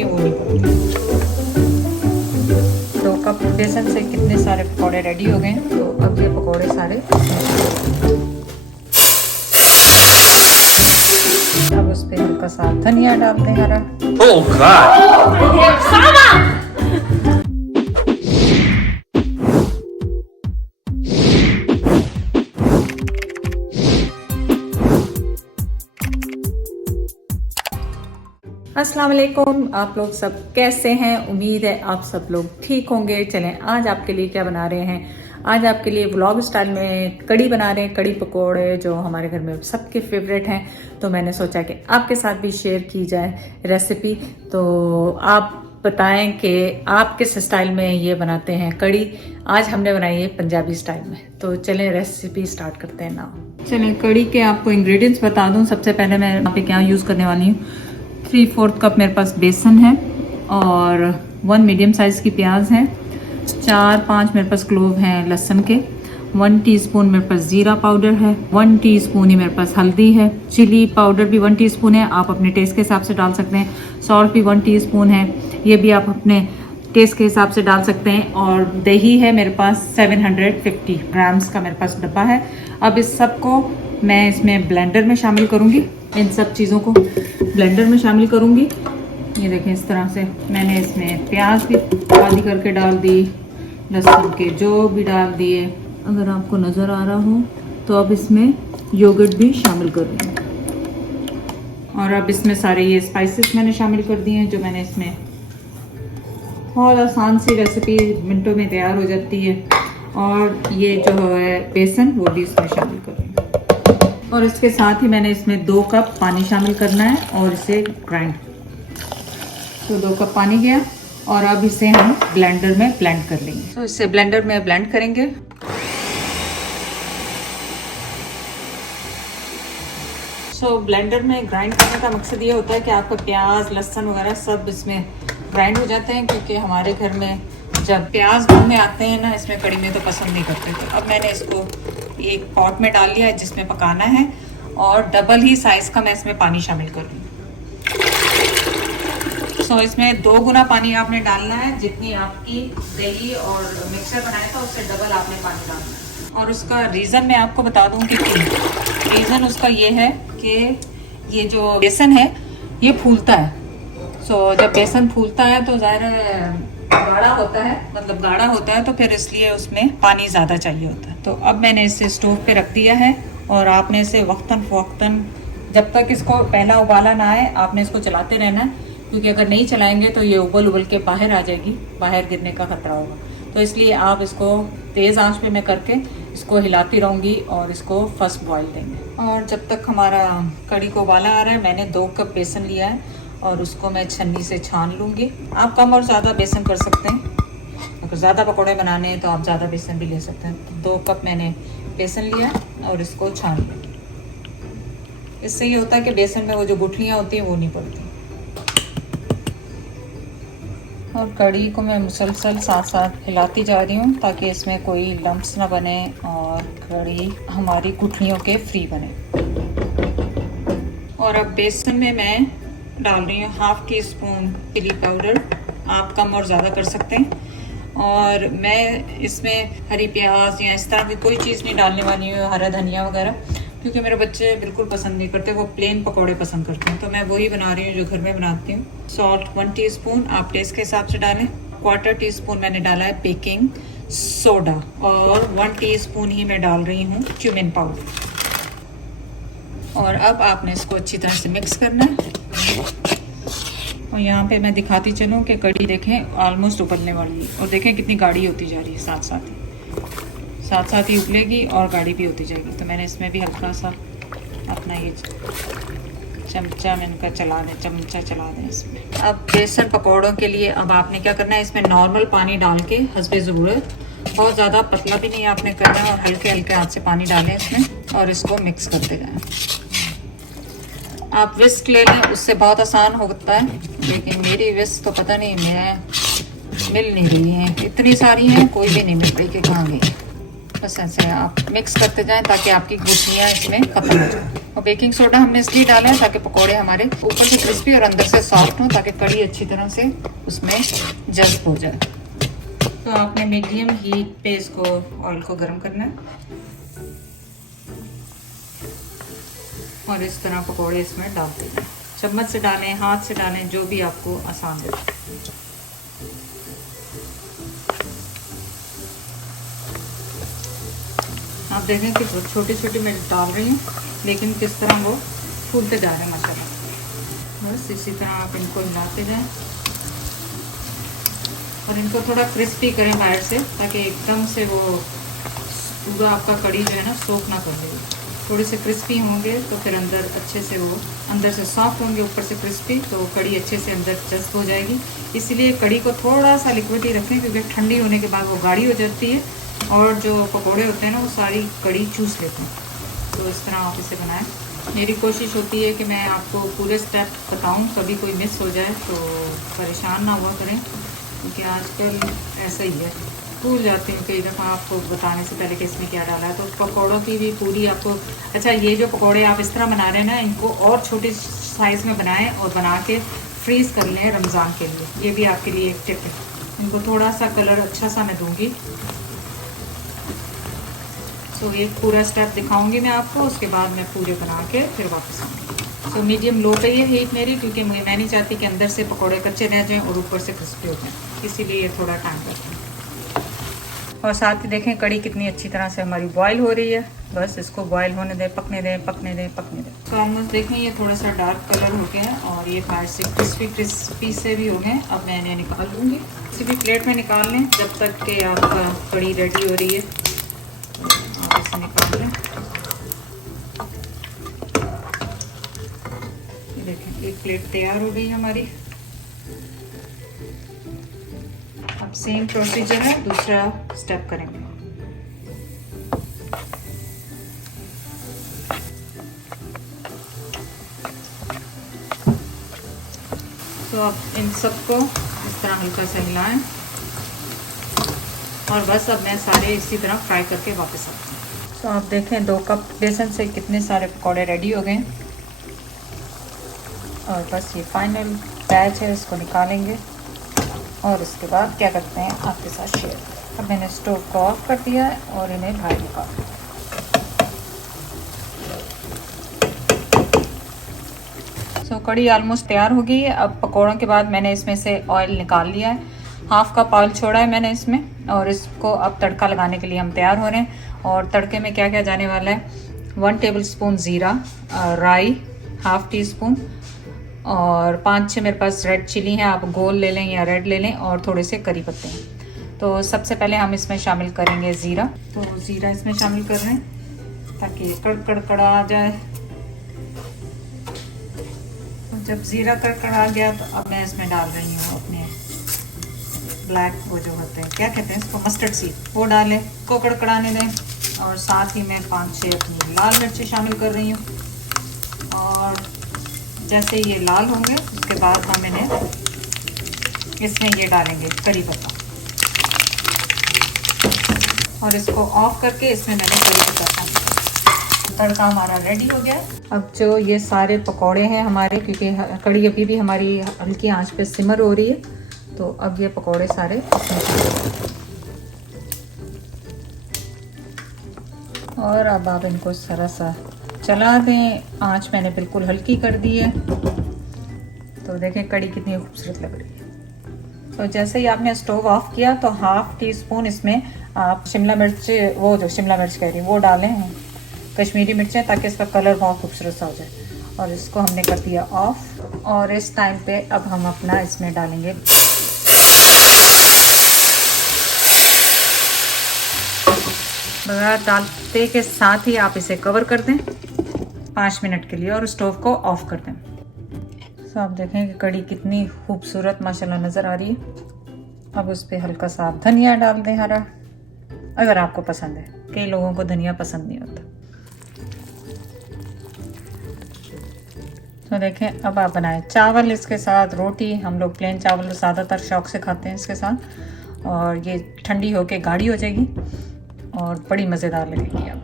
होती है वो नहीं पड़ती। 2 कप बेसन से कितने सारे पकौड़े रेडी हो गए हैं। तो अब ये पकौड़े सारे, अब उस पर हल्का सा धनिया डालते हैं हरा। अस्सलाम वालेकुम, आप लोग सब कैसे हैं? उम्मीद है आप सब लोग ठीक होंगे। चलें आज आपके लिए क्या बना रहे हैं। आज आपके लिए व्लॉग स्टाइल में कड़ी बना रहे हैं, कड़ी पकोड़े जो हमारे घर में सबके फेवरेट हैं। तो मैंने सोचा कि आपके साथ भी शेयर की जाए रेसिपी। तो आप बताएं कि आप किस स्टाइल में ये बनाते हैं कड़ी। आज हमने बनाई है पंजाबी स्टाइल में। तो चलें रेसिपी स्टार्ट करते हैं ना। चलें कड़ी के आपको इंग्रेडिएंट्स बता दूं। सबसे पहले मैं यहाँ पे क्या यूज़ करने वाली हूँ। 3/4 कप मेरे पास बेसन है और 1 मीडियम साइज़ की प्याज है। 4-5 मेरे पास क्लोव हैं लहसुन के। 1 टीस्पून मेरे पास जीरा पाउडर है। 1 टीस्पून ही मेरे पास हल्दी है। चिली पाउडर भी 1 टीस्पून है, आप अपने टेस्ट के हिसाब से डाल सकते हैं। सॉल्ट भी 1 टीस्पून है, ये भी आप अपने टेस्ट के हिसाब से डाल सकते हैं। और दही है मेरे पास 750 ग्राम्स का मेरे पास डब्बा है। अब इस सब को मैं इसमें ब्लेंडर में शामिल करूँगी। इन सब चीज़ों को ब्लेंडर में शामिल करूँगी। ये देखें इस तरह से मैंने इसमें प्याज भी आधी करके डाल दी, लहसुन के जो भी डाल दिए। अगर आपको नज़र आ रहा हो तो अब इसमें योगर्ट भी शामिल कर रही हूँ। और अब इसमें सारे ये स्पाइसेस मैंने शामिल कर दिए हैं जो मैंने इसमें, बहुत आसान सी रेसिपी, मिनटों में तैयार हो जाती है। और ये जो है बेसन वो भी इसमें शामिल कर रही हूँ। और इसके साथ ही मैंने इसमें 2 कप पानी शामिल करना है और इसे ग्राइंड। तो 2 कप पानी गया और अब इसे हम ब्लेंडर में ब्लेंड कर लेंगे। तो इसे ब्लेंडर में ब्लेंड करेंगे। ब्लेंडर में ग्राइंड करने का मकसद ये होता है कि आपका प्याज लहसुन वगैरह सब इसमें ग्राइंड हो जाते हैं, क्योंकि हमारे घर में जब प्याज मुंह में आते हैं ना इसमें कड़ी में तो पसंद नहीं करते। तो अब मैंने इसको एक पॉट में डाल लिया है जिसमें पकाना है और डबल ही साइज़ का मैं इसमें पानी शामिल कर रही हूँ। इसमें 2 गुना पानी आपने डालना है। जितनी आपकी दही और मिक्सचर बनाया था उससे डबल आपने पानी डालना है। और उसका रीज़न मैं आपको बता दूं कि रीज़न उसका ये है कि ये जो बेसन है ये फूलता है। जब बेसन फूलता है तो ज़ाहिर गाढ़ा होता है, मतलब गाढ़ा होता है, तो फिर इसलिए उसमें पानी ज़्यादा चाहिए होता है। तो अब मैंने इसे स्टोव पे रख दिया है और आपने इसे वक्तन फ़वक्तन, जब तक इसको पहला उबाला ना आए आपने इसको चलाते रहना है, क्योंकि अगर नहीं चलाएंगे तो ये उबल के बाहर आ जाएगी, बाहर गिरने का खतरा होगा। तो इसलिए आप इसको तेज़ आंच पे मैं करके इसको हिलाती रहूँगी और इसको फर्स्ट बॉईल देंगे। और जब तक हमारा कड़ी को उबाला आ रहा है, मैंने 2 कप बेसन लिया है और उसको मैं छन्नी से छान लूँगी। आप कम और ज़्यादा बेसन कर सकते हैं, अगर ज़्यादा पकौड़े बनाने हैं तो आप ज़्यादा बेसन भी ले सकते हैं। 2 कप मैंने बेसन लिया और इसको छान लिया। इससे ये होता है कि बेसन में वो जो गुठलियाँ होती हैं वो नहीं पड़ती। और कड़ी को मैं मुसलसल साथ साथ हिलाती जा रही हूँ ताकि इसमें कोई लम्प्स ना बने और कड़ी हमारी गुठलियों के फ्री बने। और अब बेसन में मैं डाल रही हूँ 1/2 टीस्पून चिली पाउडर। आप कम और ज़्यादा कर सकते हैं। और मैं इसमें हरी प्याज या इस तरह की कोई चीज़ नहीं डालने वाली हूँ, हरा धनिया वगैरह, क्योंकि मेरे बच्चे बिल्कुल पसंद नहीं करते, वो प्लेन पकौड़े पसंद करते हैं। तो मैं वही बना रही हूँ जो घर में बनाती हूँ। सॉल्ट 1 टीस्पून आप टेस्ट के हिसाब से डालें। 1/4 टीस्पून मैंने डाला है बेकिंग सोडा और 1 टीस्पून ही मैं डाल रही हूँ क्यूमिन पाउडर। और अब आपने इसको अच्छी तरह से मिक्स करना है। और यहाँ पे मैं दिखाती चलूँ कि कड़ी देखें ऑलमोस्ट उबलने वाली है और देखें कितनी गाढ़ी होती जा रही है, साथ साथ ही उबलेगी और गाढ़ी भी होती जाएगी। तो मैंने इसमें भी हल्का सा अपना ये चमचा में इनका चमचा चला दें इसमें। अब बेसन पकौड़ों के लिए अब आपने क्या करना है, इसमें नॉर्मल पानी डाल के हस्बे ज़रूरत, बहुत ज़्यादा पतला भी नहीं आपने करना है, और हल्के हल्के हाथ से पानी डालें इसमें और इसको मिक्स करते जाएं। आप विस्क ले लें, उससे बहुत आसान होता है, लेकिन मेरी विस्क तो पता नहीं मैं मिल नहीं रही है, इतनी सारी हैं कोई भी नहीं मिल रही कि कहाँ गई। बस ऐसे आप मिक्स करते जाएं ताकि आपकी गुठलियाँ इसमें ख़त्म हो जाए। और बेकिंग सोडा हमने इसलिए डाला है ताकि पकोड़े हमारे ऊपर से क्रिस्पी और अंदर से सॉफ्ट हो, ताकि कड़ी अच्छी तरह से उसमें जज्ब हो जाए। तो आपने मीडियम हीट पे इसको ऑयल को गर्म करना है और इस तरह पकोड़े इसमें डाल देना। चम्मच से डालें, हाथ से डालें, जो भी आपको आसान लगे। आप देखें कि छोटी छोटी मैं डाल रही हूँ, लेकिन किस तरह वो फूलते जा रहे हैं माशाल्लाह। बस इसी तरह आप इनको हिलाते जाएं और इनको थोड़ा क्रिस्पी करें बाहर से, ताकि एकदम से वो पूरा आपका कड़ी जो है ना सोख ना कर दे। थोड़े से क्रिस्पी होंगे तो फिर अंदर अच्छे से वो अंदर से सॉफ्ट होंगे, ऊपर से क्रिस्पी, तो कड़ी अच्छे से अंदर जज्ब हो जाएगी। इसलिए कड़ी को थोड़ा सा लिक्विड ही रखें, क्योंकि ठंडी होने के बाद वो गाढ़ी हो जाती है और जो पकोड़े होते हैं ना वो सारी कड़ी चूस लेते हैं। तो इस तरह आप इसे बनाएं। मेरी कोशिश होती है कि मैं आपको पूरे स्टेप बताऊं, कभी कोई मिस हो जाए तो परेशान ना हुआ करें, क्योंकि आजकल ऐसा ही है, भूल जाती हूँ कई दफ़ा आपको बताने से पहले कि इसमें क्या डाला है। तो पकोड़ों की भी पूरी आपको, अच्छा ये जो पकोड़े आप इस तरह बना रहे हैं ना, इनको और छोटे साइज़ में बनाएं और बना के फ्रीज़ कर लें रमज़ान के लिए। ये भी आपके लिए एक टिप है। इनको थोड़ा सा कलर अच्छा सा मैं दूँगी, तो एक पूरा स्टेप दिखाऊंगी मैं आपको, उसके बाद मैं पूरे बना के फिर वापस आऊँगी। तो मीडियम लो पे ये हीट मेरी, क्योंकि मैं नहीं चाहती कि अंदर से पकोड़े कच्चे रह जाएं और ऊपर से क्रिस्पी हो जाएं, इसीलिए ये थोड़ा टाइम लगता है। और साथ ही देखें कड़ी कितनी अच्छी तरह से हमारी बॉईल हो रही है। बस इसको बॉईल होने दें, पकने दें, पकने दें, पकने दें। तो ऑलमोस्ट देखें ये थोड़ा सा डार्क कलर हो गया है और ये बाहर से क्रिस्पी से भी हो गए। अब मैं इन्हें निकाल लूँगी, किसी भी प्लेट में निकाल लें जब तक कि आपका कड़ी रेडी हो रही है। आप इसे निकाल लें। ये देखें एक प्लेट तैयार हो गई हमारी। अब सेम प्रोसीजर है, दूसरा स्टेप करेंगे। तो अब इन सबको इस तरह हल्का सा हिलाएं और बस अब मैं सारे इसी तरह फ्राई करके वापस आती हूँ। तो आप देखें 2 कप बेसन से कितने सारे पकौड़े रेडी हो गए और बस ये फाइनल बैच है, इसको निकालेंगे और उसके बाद क्या करते हैं आपके साथ शेयर। अब मैंने स्टोव को ऑफ कर दिया है और इन्हें बाहर निकाल दिया। तो कड़ी ऑलमोस्ट तैयार हो गई है। अब पकोड़ों के बाद मैंने इसमें से ऑयल निकाल लिया है, हाफ कप ऑयल छोड़ा है मैंने इसमें, और इसको अब तड़का लगाने के लिए हम तैयार हो रहे हैं। और तड़के में क्या क्या जाने वाला है, 1 टेबलस्पून ज़ीरा, राई हाफ टी स्पून, और 5-6 मेरे पास रेड चिली हैं, आप गोल ले लें या रेड ले लें, और थोड़े से करी पत्ते हैं। तो सबसे पहले हम इसमें शामिल करेंगे ज़ीरा। तो ज़ीरा इसमें शामिल कर रहे हैं ताकि कड़कड़ा आ जाए। जब ज़ीरा कड़कड़ा गया तो अब मैं इसमें डाल रही हूँ अपने ब्लैक, वो जो होते हैं क्या कहते हैं इसको, मस्टर्ड सीड, वो डालें, को कड़कड़ाने दें। और साथ ही मैं 5-6 अपनी लाल मिर्ची शामिल कर रही हूँ। और जैसे ये लाल होंगे उसके बाद हम इन्हें इसमें ये डालेंगे करी पत्ता, और इसको ऑफ करके इसमें मैंने करी पत्ता। तड़का हमारा रेडी हो गया। अब जो ये सारे पकोड़े हैं हमारे, क्योंकि कड़ी अभी भी हमारी हल्की आंच पे सिमर हो रही है, तो अब ये पकोड़े सारे और अब आप इनको जरा सा चला दें। आंच मैंने बिल्कुल हल्की कर दी है। तो देखें कड़ी कितनी खूबसूरत लग रही है। तो जैसे ही आपने स्टोव ऑफ किया तो हाफ टी स्पून इसमें आप शिमला मिर्च, वो जो शिमला मिर्च कह रही हूँ वो डालें, कश्मीरी मिर्चें, ताकि इसका कलर बहुत खूबसूरत सा हो जाए। और इसको हमने कर दिया ऑफ। और इस टाइम पे अब हम अपना इसमें डालेंगे बघार डालते के साथ ही आप इसे कवर कर दें 5 मिनट के लिए और स्टोव को ऑफ कर दें। तो आप देखें कि कड़ी कितनी खूबसूरत माशाल्लाह नज़र आ रही है। अब उस पर हल्का सा आप धनिया डाल दें हरा, अगर आपको पसंद है। कई लोगों को धनिया पसंद नहीं होता। तो देखें अब आप बनाएं चावल इसके साथ, रोटी। हम लोग प्लेन चावल ज़्यादातर शौक से खाते हैं इसके साथ, और ये ठंडी होके गाढ़ी हो जाएगी और बड़ी मज़ेदार लगेगी। अब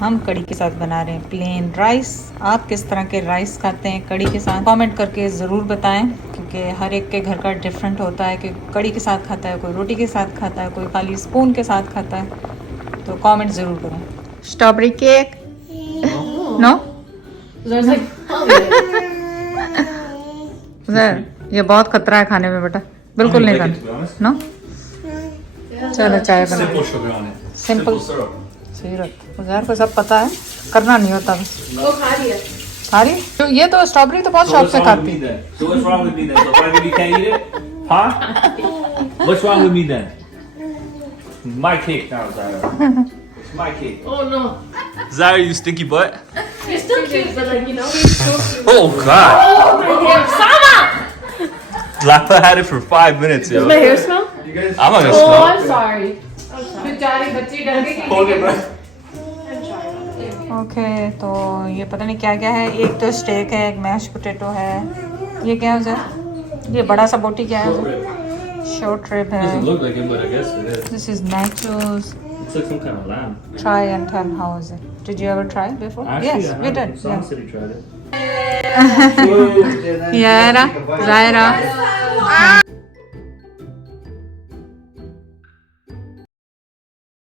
हम कड़ी के साथ बना रहे हैं प्लेन राइस। आप किस तरह के राइस खाते हैं कड़ी के साथ, कमेंट करके ज़रूर बताएं, क्योंकि हर एक के घर का डिफरेंट होता है कि कड़ी के साथ खाता है, कोई रोटी के साथ खाता है, कोई खाली स्पून के साथ खाता है। तो कमेंट ज़रूर करें। स्ट्रॉबेरी केक नो ये बहुत खतरा है खाने में बेटा, बिल्कुल नहीं खाना नो। चलो चाय बना, Simple sugar on it. Simple. syrup. सीरत उधर को सब पता है, करना नहीं होता बस। वो खा लिया। सारी तो ये तो स्ट्रॉबेरी तो बहुत So शौक what's से wrong with खाती me है। then? So what's wrong with me then? So if I really can't eat it? Huh? What's wrong with me then? My cake now, Zara. It's my cake. Oh no. Zara, you stinky butt. You're still cute, but like, you know, he's so cute. Oh God. Oh my God. Sama! Lapa had it for 5 minutes, yo. Does my hair smell? I'm not gonna Oh, smell. I'm sorry. बेचारी बच्ची डर गई। Hold it, bro. Okay तो ये पता नहीं क्या क्या है, एक तो स्टेक है, एक मैश पोटैटो है, ये क्या है उधर, ये बड़ा सा बोटी क्या है उधर, शॉर्ट रिब है, look like it, but I guess it is. This is nachos. It's like some kind of lamb. Try and tell how is it. Did you ever try before? Yes, we did. Some Yes. city tried it. Zaira.